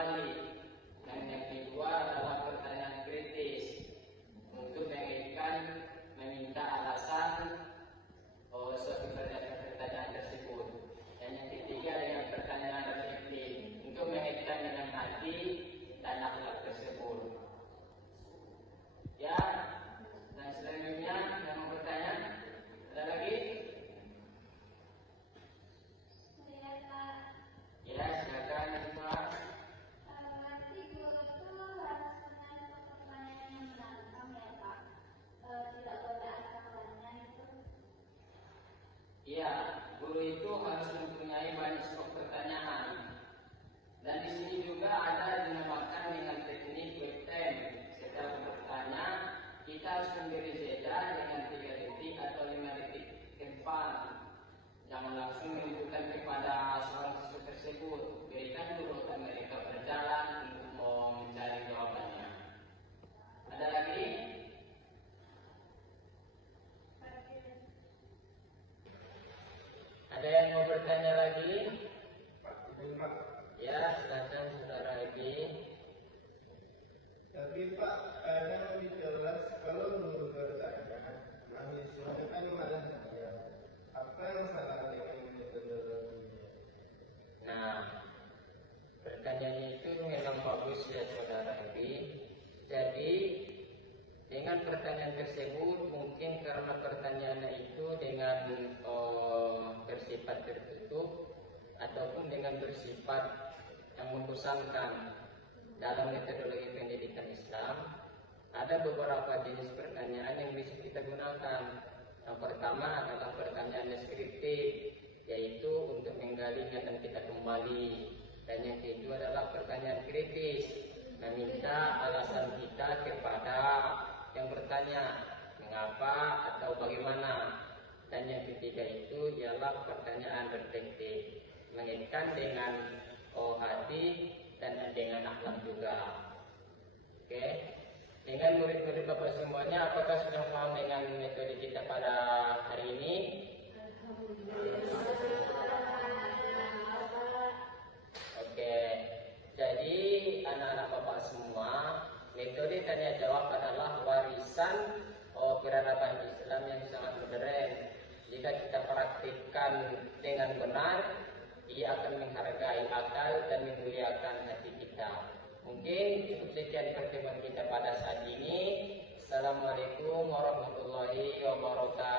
kembali. Dan yang kedua adalah pertanyaan kritis untuk mengingatkan, meminta alasan suatu pertanyaan tersebut. Dan yang ketiga dengan pertanyaan reflektif untuk mengingatkan dengan hati dan akhlak tersebut. Ya, dan selanjutnya yang mau bertanya, ada lagi? Ya, silakan semua. Nanti guru itu harus menanya pertanyaan yang menantang ya Pak. Tidak boleh asal-asalnya itu. Iya, guru itu harus mempunyai banyak stok pertanyaan. Dan di sini juga ada dinamakan dengan teknik webtem. Setelah bertanya, kita harus memberi jeda dengan 3 detik atau 5 detik ke depan. Jangan langsung menunjukkan kepada seorang siswa tersebut. Berikan dulu waktu mereka berjalan untuk mencari jawabannya. Ada lagi? Ada yang mau bertanya lagi? Ya, silakan saudara Egi. Tapi Pak, kadang lebih jelas kalau guru bertanya, menyesuaikan malah dia. Apa yang salah dengan metodologinya? Nah, pertanyaannya itu memang bagus ya saudara Egi. Jadi dengan pertanyaan tersebut mungkin karena pertanyaannya itu dengan bersifat tertutup ataupun dengan bersifat yang membosankan. Dalam metodologi pendidikan Islam ada beberapa jenis pertanyaan yang bisa kita gunakan. Yang pertama adalah pertanyaan deskriptif, yaitu untuk menggali ingatan kita kembali. Dan yang kedua adalah pertanyaan kritis, meminta alasan kita kepada yang bertanya mengapa atau bagaimana. Dan yang ketiga itu ialah pertanyaan reflektif, mengaitkan dengan hati dan dengan akhlak juga. Oke, dengan murid-murid Bapak semuanya, apakah sudah paham dengan metode kita pada hari ini? Oke, jadi anak-anak Bapak semua, metode tanya jawab adalah warisan peradaban Islam yang sangat modern. Jika kita praktikkan dengan benar, ia akan menghargai akal dan memuliakan hati kita. Mungkin cukup sekian pertemuan kita pada saat ini. Assalamualaikum warahmatullahi wabarakatuh.